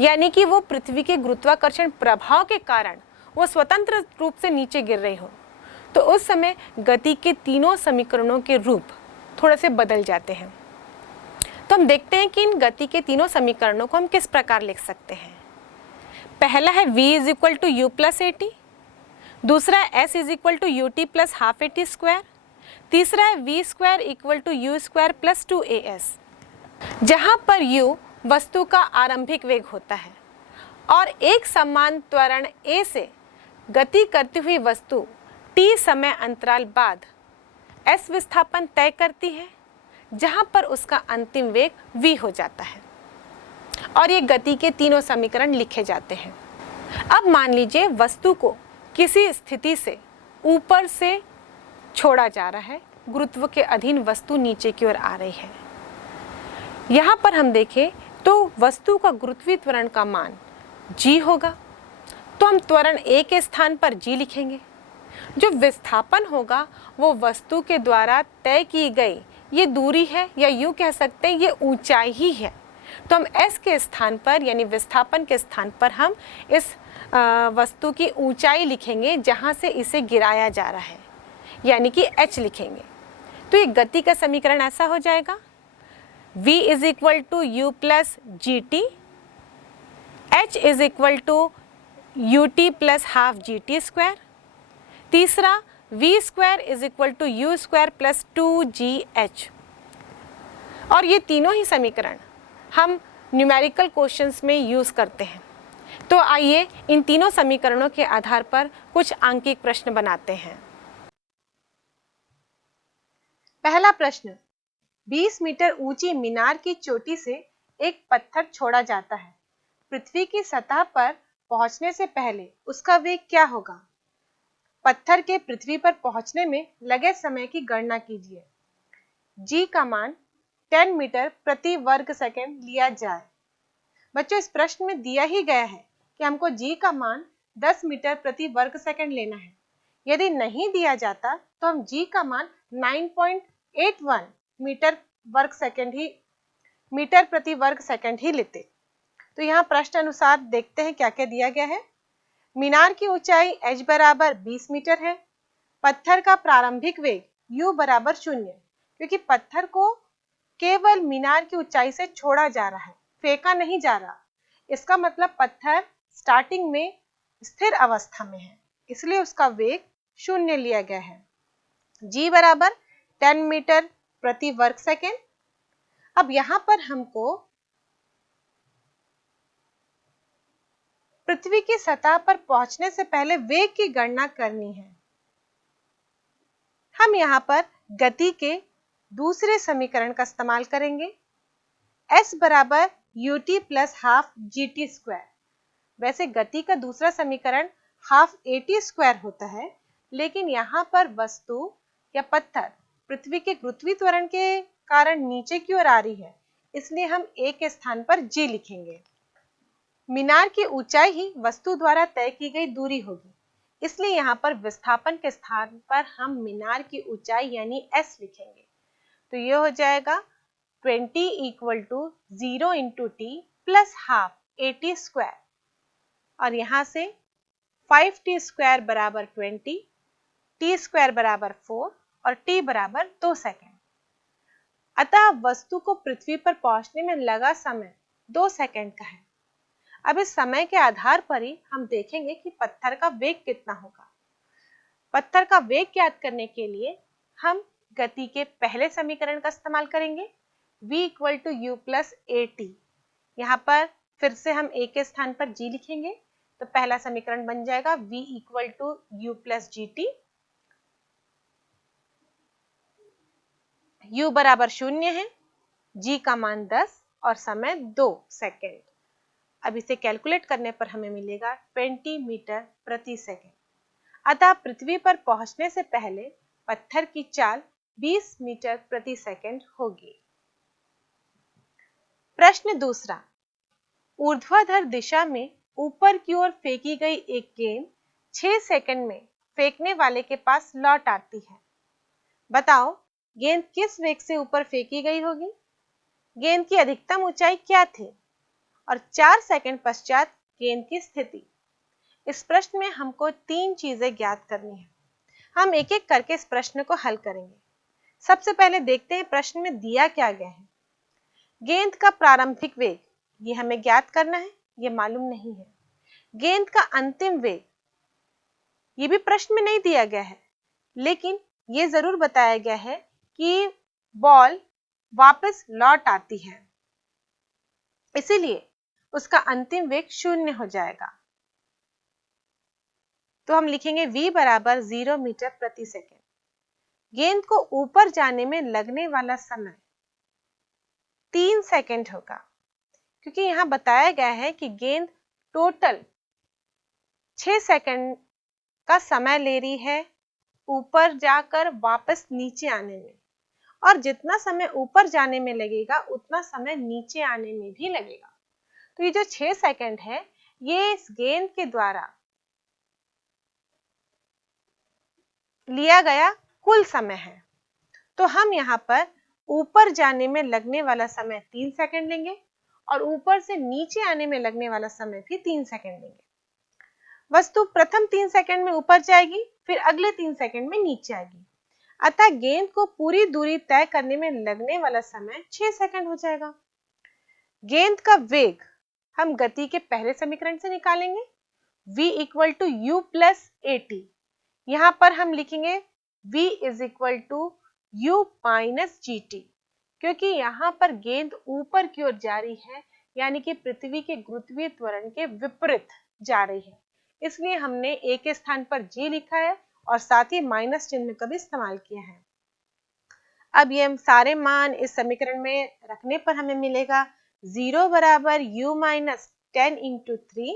यानी कि वो पृथ्वी के गुरुत्वाकर्षण प्रभाव के कारण वो स्वतंत्र रूप से नीचे गिर रही हो, तो उस समय गति के तीनों समीकरणों के रूप थोड़े से बदल जाते हैं। तो हम देखते हैं कि इन गति के तीनों समीकरणों को हम किस प्रकार लिख सकते हैं। पहला है v is equal to you plus A T, दूसरा है s is equal to U T plus half A T square, तीसरा है v square equal to you square plus 2as, जहाँ पर u वस्तु का आरंभिक वेग होता है और एक समान त्वरण a से गति करती हुई वस्तु t समय अंतराल बाद s विस्थापन तय करती है, जहाँ पर उसका अंतिम वेग v हो जाता है और ये गति के तीनों समीकरण लिखे जाते हैं। अब मान लीजिए वस्तु को किसी स्थिति से ऊपर से छोड़ा जा रहा है, गुरुत्व के अधीन वस्तु नीचे की ओर आ रही है। यहाँ पर हम देखें तो वस्तु का गुरुत्वीय त्वरण का मान g होगा, तो हम त्वरण a के स्थान पर g लिखेंगे। जो विस्थापन होगा वो वस्तु के द्वारा तय की गई ये दूरी है, या यूं कह सकते हैं ये ऊंचाई ही है, तो हम s के स्थान पर यानी विस्थापन के स्थान पर हम इस वस्तु की ऊंचाई लिखेंगे जहां से इसे गिराया जा रहा है, यानी कि h लिखेंगे। तो ये गति का समीकरण ऐसा हो जाएगा, v is equal to you plus g t, h is equal to U T plus half g t square, तीसरा v square is equal to you square plus 2gh। और ये तीनों ही समीकरण हम न्यूमेरिकल क्वेश्चंस में यूज करते हैं। तो आइए इन तीनों समीकरणों के आधार पर कुछ आंकिक प्रश्न बनाते हैं। पहला प्रश्न, 20 मीटर ऊंची मीनार की चोटी से एक पत्थर छोड़ा जाता है, पृथ्वी की सतह पर पहुंचने से पहले उसका वेग क्या होगा? पत्थर के पृथ्वी पर पहुंचने में लगे समय की गणना कीजिए। g का मान 10 मीटर प्रति वर्ग सेकंड लिया जाए। बच्चों, इस प्रश्न में दिया ही गया है कि हमको g का मान 10 मीटर प्रति वर्ग सेकंड लेना है। यदि नहीं दिया जाता तो हम g का मान 9.81 मीटर प्रति वर्ग सेकंड ही लेते। तो यहाँ प्रश्न अनुसार देखते हैं क्या क्या दिया गया है। मीनार की ऊंचाई h बराबर 20 मीटर है। पत्थर का प्रारंभिक वेग u बराबर 0, क्योंकि पत्थर को केवल मीनार की ऊंचाई से छोड़ा जा रहा है, फेंका नहीं जा रहा। इसका मतलब पत्थर स्टार्टिंग में स्थिर अवस्था में है, इसलिए उसका वेग 0 लिया गया है। g बराबर 10 मीटर प्रति वर्ग सेकेंड। अब यहाँ पर हमको पृथ्वी की सतह पर पहुंचने से पहले वेग की गणना करनी है। हम यहाँ पर गति के दूसरे समीकरण का इस्तेमाल करेंगे। s बराबर ut plus half gt square. वैसे गति का दूसरा समीकरण हाफ at स्क्वायर होता है, लेकिन यहाँ पर वस्तु या पत्थर पृथ्वी के गुरुत्वीय त्वरण के कारण नीचे की ओर आ रही है, इसलिए हम a के स्थान पर g लिखेंगे। मीनार की ऊंचाई ही वस्तु द्वारा तय की गई दूरी होगी, इसलिए यहाँ पर विस्थापन के स्थान पर हम मीनार की ऊंचाई यानी s लिखेंगे। तो ये हो जाएगा 20 equal to 0 into t plus half at square, और यहाँ से 5t स्क्वायर बराबर 20, t स्क्वायर बराबर 4 और t बराबर 2 सेकेंड। अतः वस्तु को पृथ्वी पर पहुंचने में लगा समय 2 सेकेंड का है। अब इस समय के आधार पर ही हम देखेंगे कि पत्थर का वेग कितना होगा। पत्थर का वेग ज्ञात करने के लिए हम गति के पहले समीकरण का इस्तेमाल करेंगे, v equal to you plus A t. यहाँ पर फिर से हम a के स्थान पर g लिखेंगे, तो पहला समीकरण बन जाएगा v equal to you plus g t. u बराबर 0 है, g का मान 10 और समय 2 सेकेंड। अब इसे कैलकुलेट करने पर हमें मिलेगा 20 मीटर प्रति सेकेंड। अतः पृथ्वी पर पहुंचने से पहले पत्थर की चाल 20 मीटर प्रति सेकेंड होगी। प्रश्न दूसरा, ऊर्ध्वाधर दिशा में ऊपर की ओर फेंकी गई एक गेंद 6 सेकंड में फेंकने वाले के पास लौट आती है। बताओ गेंद किस वेग से ऊपर फेंकी गई होगी? गेंद की अधिकतम ऊंचाई क्या थी और 4 सेकंड पश्चात गेंद की स्थिति। इस प्रश्न में हमको 3 चीजें ज्ञात करनी है। हम एक एक करके इस प्रश्न को हल करेंगे। सबसे पहले देखते हैं प्रश्न में दिया क्या गया है। गेंद का प्रारंभिक वेग ये हमें ज्ञात करना है, ये मालूम नहीं है। गेंद का अंतिम वेग ये भी प्रश्न में नहीं दिया गया है, लेकिन ये जरूर बताया गया है कि बॉल वापस लौट आती है, इसीलिए उसका अंतिम वेग 0 हो जाएगा। तो हम लिखेंगे v बराबर 0 मीटर प्रति सेकेंड। गेंद को ऊपर जाने में लगने वाला समय 3 सेकेंड होगा, क्योंकि यहाँ बताया गया है कि गेंद टोटल 6 सेकेंड का समय ले रही है ऊपर जाकर वापस नीचे आने में, और जितना समय ऊपर जाने में लगेगा उतना समय नीचे आने में भी लगेगा। तो ये जो 6 सेकेंड है ये इस गेंद के द्वारा लिया गया कुल समय है। तो हम यहाँ पर ऊपर जाने में लगने वाला समय 3 सेकेंड लेंगे और ऊपर से नीचे आने में लगने वाला समय भी 3 सेकेंड लेंगे। वस्तु प्रथम 3 सेकेंड में ऊपर जाएगी, फिर अगले 3 सेकेंड में नीचे आएगी। अतः गेंद को पूरी दूरी तय करने में लगने वाला समय 6 सेकेंड हो जाएगा। गेंद का वेग हम गति के पहले समीकरण से निकालेंगे, v equal to you plus A t. यहाँ पर हम लिखेंगे v is equal to u minus g t, क्योंकि यहाँ पर गेंद ऊपर की ओर जा रही है, यानी कि पृथ्वी के गुरुत्वीय त्वरण के विपरीत जा रही है, इसलिए हमने a के स्थान पर g लिखा है और साथ ही माइनस चिन्ह का भी इस्तेमाल किया है। अब ये सारे मान इस समीकरण में रखने पर हमें मिलेगा 0 बराबर u माइनस 10 इंटू 3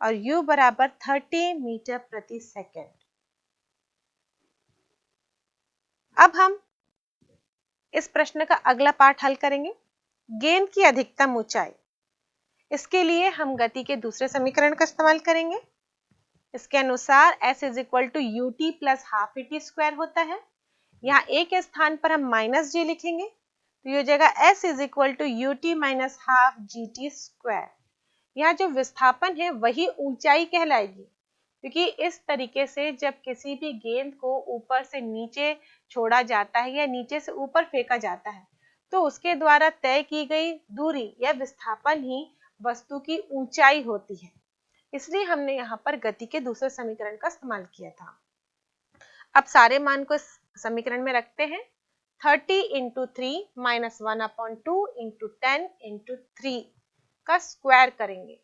और u बराबर 30 मीटर प्रति सेकेंड। अब हम इस प्रश्न का अगला पार्ट हल करेंगे, गेंद की अधिकतम ऊंचाई। इसके लिए हम गति के दूसरे समीकरण का इस्तेमाल करेंगे। इसके अनुसार s is equal to U T plus half e t square होता है। यहाँ a के स्थान पर हम माइनस जी लिखेंगे, तो ये हो जाएगा s is equal to you t minus half g t square. यहाँ जो विस्थापन है वही ऊंचाई कहलाएगी, क्योंकि इस तरीके से जब किसी भी गेंद को ऊपर से नीचे छोड़ा जाता है या नीचे से ऊपर फेंका जाता है, तो उसके द्वारा तय की गई दूरी या विस्थापन ही वस्तु की ऊंचाई होती है। इसलिए हमने यहाँ पर गति के दूसरे समीकरण का इस्तेमाल किया था। अब सारे मान को इस समीकरण में रखते हैं। 30 इंटू 3 माइनस 1/2 इंटू 10 इंटू 3 का स्क्वायर करेंगे,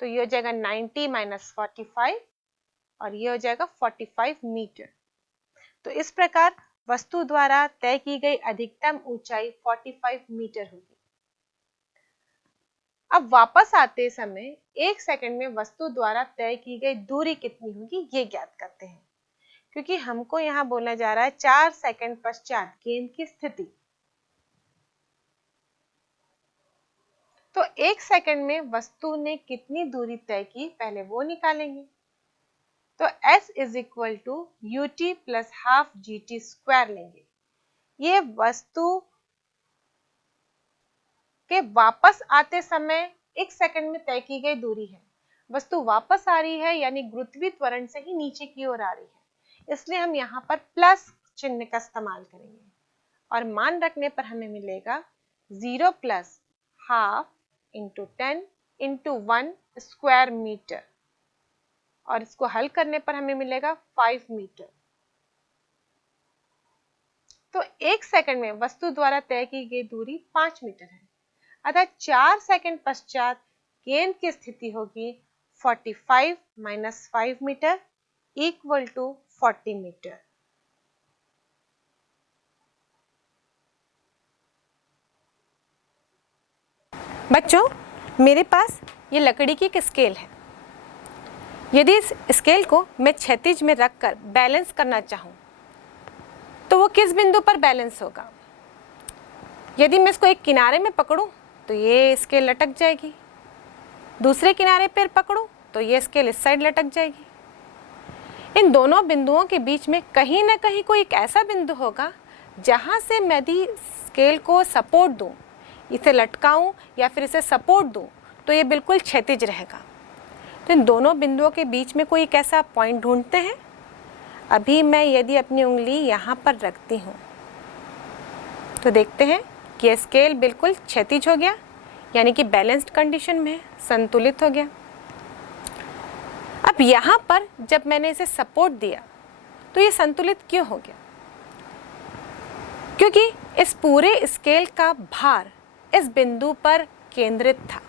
तो ये हो जाएगा 90 माइनस 45 और ये हो जाएगा 45 मीटर। तो इस प्रकार वस्तु द्वारा तय की गई अधिकतम ऊंचाई 45 मीटर होगी। अब वापस आते समय 1 सेकंड में वस्तु द्वारा तय की गई दूरी कितनी होगी ये ज्ञात करते हैं, क्योंकि हमको यहाँ बोला जा रहा है 4 सेकंड पश्चात गेंद की स्थिति। तो 1 सेकंड में वस्तु ने कितनी दूरी तय की पहले वो निकालेंगे। तो s is equal to U T plus half g t square लेंगे। ये वस्तु के वापस आते समय 1 सेकंड में तय की गई दूरी है। वस्तु वापस आ रही है यानी गुरुत्वीय त्वरण से ही नीचे की ओर आ रही है, इसलिए हम यहाँ पर प्लस चिन्ह का इस्तेमाल करेंगे और मान रखने पर हमें मिलेगा 0 plus half into 10 into 1 square metre, और इसको हल करने पर हमें मिलेगा 5 मीटर। तो 1 सेकंड में वस्तु द्वारा तय की गई दूरी 5 मीटर है, अतः 4 सेकंड पश्चात गेंद की स्थिति होगी 45 minus 5 metre equal to 40 metre. बच्चों, मेरे पास ये लकड़ी की एक स्केल है। यदि इस स्केल को मैं क्षैतिज में रखकर बैलेंस करना चाहूँ तो वो किस बिंदु पर बैलेंस होगा? यदि मैं इसको एक किनारे में पकड़ूं तो ये स्केल लटक जाएगी, दूसरे किनारे पर पकड़ूं तो ये स्केल इस साइड लटक जाएगी। इन दोनों बिंदुओं के बीच में कहीं ना कहीं कोई एक ऐसा बिंदु होगा जहां से मैं यदि स्केल को सपोर्ट दूं, इसे लटकाऊं या फिर इसे सपोर्ट दूं, तो ये बिल्कुल क्षैतिज रहेगा। तो इन दोनों बिंदुओं के बीच में कोई एक ऐसा पॉइंट ढूंढते हैं। अभी मैं यदि अपनी उंगली यहाँ पर रखती हूँ तो देखते हैं कि ये स्केल बिल्कुल क्षैतिज हो गया, यानी कि बैलेंस्ड कंडीशन में है, संतुलित हो गया। अब यहाँ पर जब मैंने इसे सपोर्ट दिया तो ये संतुलित क्यों हो गया? क्योंकि इस पूरे स्केल का भार इस बिंदु पर केंद्रित था,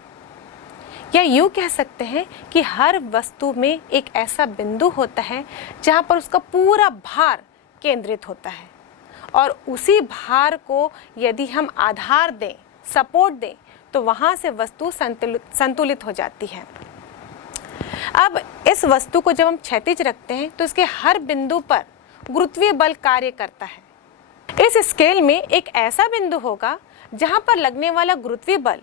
या यूं कह सकते हैं कि हर वस्तु में एक ऐसा बिंदु होता है जहां पर उसका पूरा भार केंद्रित होता है, और उसी भार को यदि हम आधार दें, सपोर्ट दें, तो वहां से वस्तु संतुलित हो जाती है। अब इस वस्तु को जब हम क्षैतिज रखते हैं तो इसके हर बिंदु पर गुरुत्वीय बल कार्य करता है। इस स्केल में एक ऐसा बिंदु होगा जहां पर लगने वाला गुरुत्वीय बल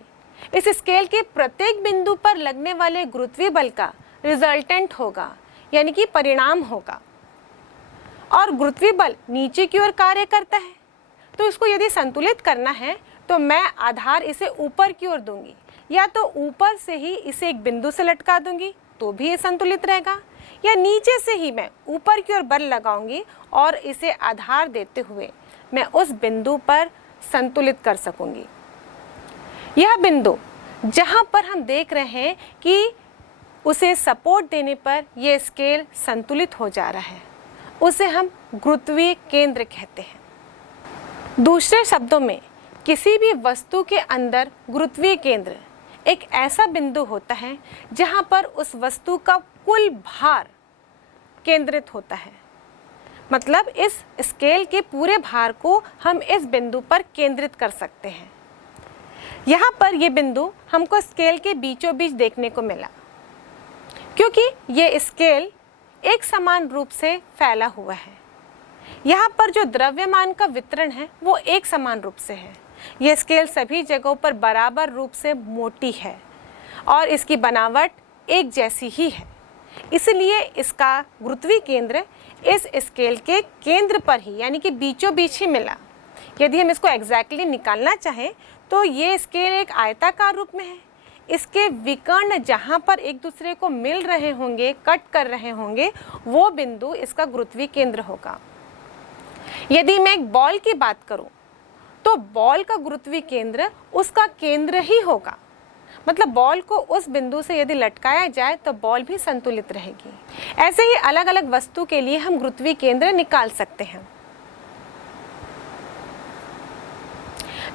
इस स्केल के प्रत्येक बिंदु पर लगने वाले गुरुत्वीय बल का रिजल्टेंट होगा, यानी कि परिणाम होगा। और गुरुत्वीय बल नीचे की ओर कार्य करता है, तो इसको यदि संतुलित करना है तो मैं आधार इसे ऊपर की ओर दूंगी, या तो ऊपर से ही इसे एक बिंदु से लटका दूंगी तो भी ये संतुलित रहेगा, या नीचे से ही मैं ऊपर की ओर बल लगाऊंगी और इसे आधार देते हुए मैं उस बिंदु पर संतुलित कर सकूंगी। यह बिंदु जहां पर हम देख रहे हैं कि उसे सपोर्ट देने पर यह स्केल संतुलित हो जा रहा है, उसे हम गुरुत्वीय केंद्र कहते हैं। दूसरे शब्दों में, किसी भी वस्तु के अंदर गुरुत्वीय केंद्र एक ऐसा बिंदु होता है जहां पर उस वस्तु का कुल भार केंद्रित होता है। मतलब इस स्केल के पूरे भार को हम इस बिंदु पर केंद्रित कर सकते हैं। यहाँ पर यह बिंदु हमको स्केल के बीचों बीच देखने को मिला, क्योंकि ये स्केल एक समान रूप से फैला हुआ है। यहाँ पर जो द्रव्यमान का वितरण है वो एक समान रूप से है। यह स्केल सभी जगहों पर बराबर रूप से मोटी है और इसकी बनावट एक जैसी ही है, इसलिए इसका गुरुत्वीय केंद्र इस स्केल के केंद्र पर ही यानी कि बीचों बीच ही मिला। यदि हम इसको एग्जैक्टली निकालना चाहें तो ये स्केल एक आयताकार रूप में है। इसके विकर्ण जहाँ पर एक दूसरे को मिल रहे होंगे, कट कर रहे होंगे, वो बिंदु इसका गुरुत्वीय केंद्र होगा। यदि मैं एक बॉल की बात करूं तो बॉल का गुरुत्वीय केंद्र उसका केंद्र ही होगा। मतलब बॉल को उस बिंदु से यदि लटकाया जाए तो बॉल भी संतुलित रहेगी। ऐसे ही अलग अलग वस्तु के लिए हम गुरुत्वीय केंद्र निकाल सकते हैं।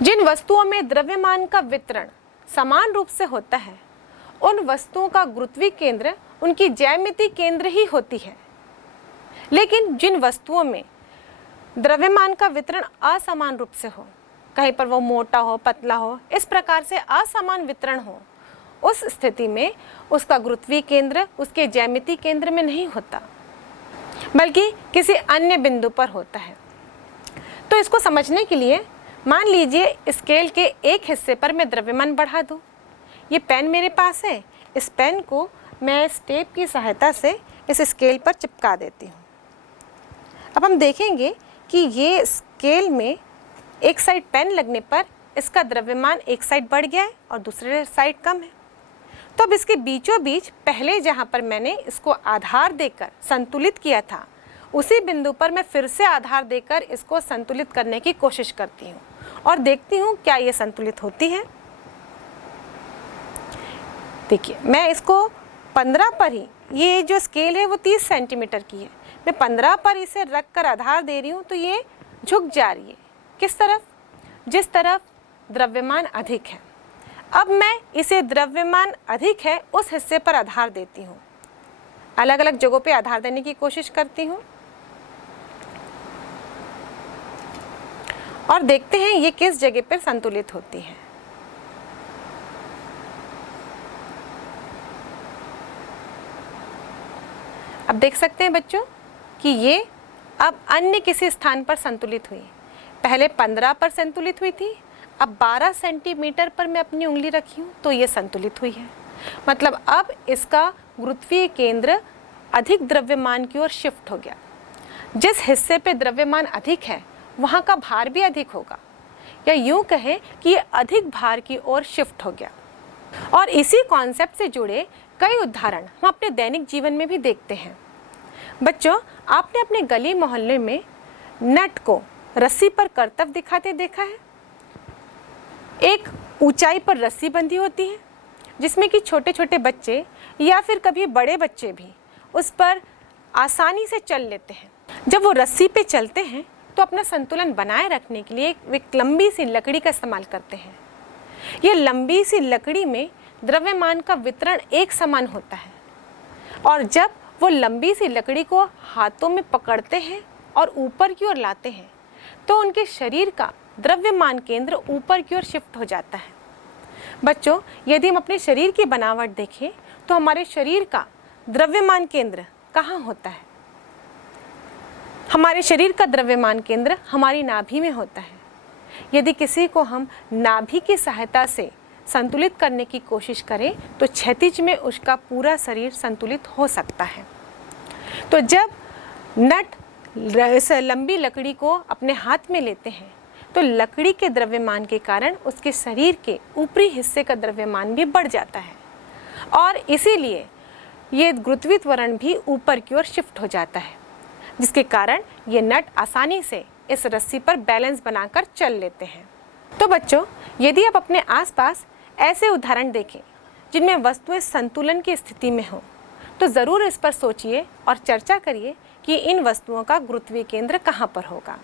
जिन वस्तुओं में द्रव्यमान का वितरण समान रूप से होता है उन वस्तुओं का गुरुत्वीय केंद्र उनकी ज्यामितीय केंद्र ही होती है। लेकिन जिन वस्तुओं में द्रव्यमान का वितरण असमान रूप से हो, कहीं पर वो मोटा हो, पतला हो, इस प्रकार से असमान वितरण हो, उस स्थिति में उसका गुरुत्वीय केंद्र उसके ज्यामितीय केंद्र में नहीं होता बल्कि किसी अन्य बिंदु पर होता है। तो इसको समझने के लिए मान लीजिए स्केल के एक हिस्से पर मैं द्रव्यमान बढ़ा दूं। ये पेन मेरे पास है, इस पेन को मैं इस टेप की सहायता से इस स्केल पर चिपका देती हूँ। अब हम देखेंगे कि ये स्केल में एक साइड पेन लगने पर इसका द्रव्यमान एक साइड बढ़ गया है और दूसरे साइड कम है। तो अब इसके बीचों बीच पहले जहाँ पर मैंने इसको आधार देकर संतुलित किया था उसी बिंदु पर मैं फिर से आधार देकर इसको संतुलित करने की कोशिश करती हूँ और देखती हूँ क्या ये संतुलित होती है। देखिए मैं इसको 15 पर ही, ये जो स्केल है वो 30 सेंटीमीटर की है, मैं 15 पर इसे रख कर आधार दे रही हूँ तो ये झुक जा रही है। किस तरफ? जिस तरफ द्रव्यमान अधिक है। अब मैं इसे द्रव्यमान अधिक है उस हिस्से पर आधार देती हूँ, अलग अलग जगहों पे आधार देने की कोशिश करती हूँ और देखते हैं ये किस जगह पर संतुलित होती है। अब देख सकते हैं बच्चों कि ये अब अन्य किसी स्थान पर संतुलित हुई। पहले 15 पर संतुलित हुई थी, अब 12 सेंटीमीटर पर मैं अपनी उंगली रखी हूँ तो ये संतुलित हुई है। मतलब अब इसका गुरुत्वीय केंद्र अधिक द्रव्यमान की ओर शिफ्ट हो गया। जिस हिस्से पे द्रव्यमान अधिक है वहाँ का भार भी अधिक होगा, या यूँ कहें कि ये अधिक भार की ओर शिफ्ट हो गया। और इसी कॉन्सेप्ट से जुड़े कई उदाहरण हम अपने दैनिक जीवन में भी देखते हैं। बच्चों, आपने अपने गली मोहल्ले में नट को रस्सी पर करतब दिखाते देखा है। एक ऊंचाई पर रस्सी बंधी होती है जिसमें कि छोटे छोटे बच्चे या फिर कभी बड़े बच्चे भी उस पर आसानी से चल लेते हैं। जब वो रस्सी पे चलते हैं तो अपना संतुलन बनाए रखने के लिए एक लंबी सी लकड़ी का इस्तेमाल करते हैं। ये लंबी सी लकड़ी में द्रव्यमान का वितरण एक समान होता है और जब वो लंबी सी लकड़ी को हाथों में पकड़ते हैं और ऊपर की ओर लाते हैं तो उनके शरीर का द्रव्यमान केंद्र ऊपर की ओर शिफ्ट हो जाता है। बच्चों, यदि हम अपने शरीर की बनावट देखें तो हमारे शरीर का द्रव्यमान केंद्र कहाँ होता है? हमारे शरीर का द्रव्यमान केंद्र हमारी नाभि में होता है। यदि किसी को हम नाभि की सहायता से संतुलित करने की कोशिश करें तो क्षैतिज में उसका पूरा शरीर संतुलित हो सकता है। तो जब नट इस लंबी लकड़ी को अपने हाथ में लेते हैं तो लकड़ी के द्रव्यमान के कारण उसके शरीर के ऊपरी हिस्से का द्रव्यमान भी बढ़ जाता है और इसीलिए ये गुरुत्वीय त्वरण भी ऊपर की ओर शिफ्ट हो जाता है, जिसके कारण ये नट आसानी से इस रस्सी पर बैलेंस बनाकर चल लेते हैं। तो बच्चों, यदि आप अपने आसपास ऐसे उदाहरण देखें जिनमें वस्तुएं संतुलन की स्थिति में हों तो ज़रूर इस पर सोचिए और चर्चा करिए कि इन वस्तुओं का गुरुत्वीय केंद्र कहाँ पर होगा।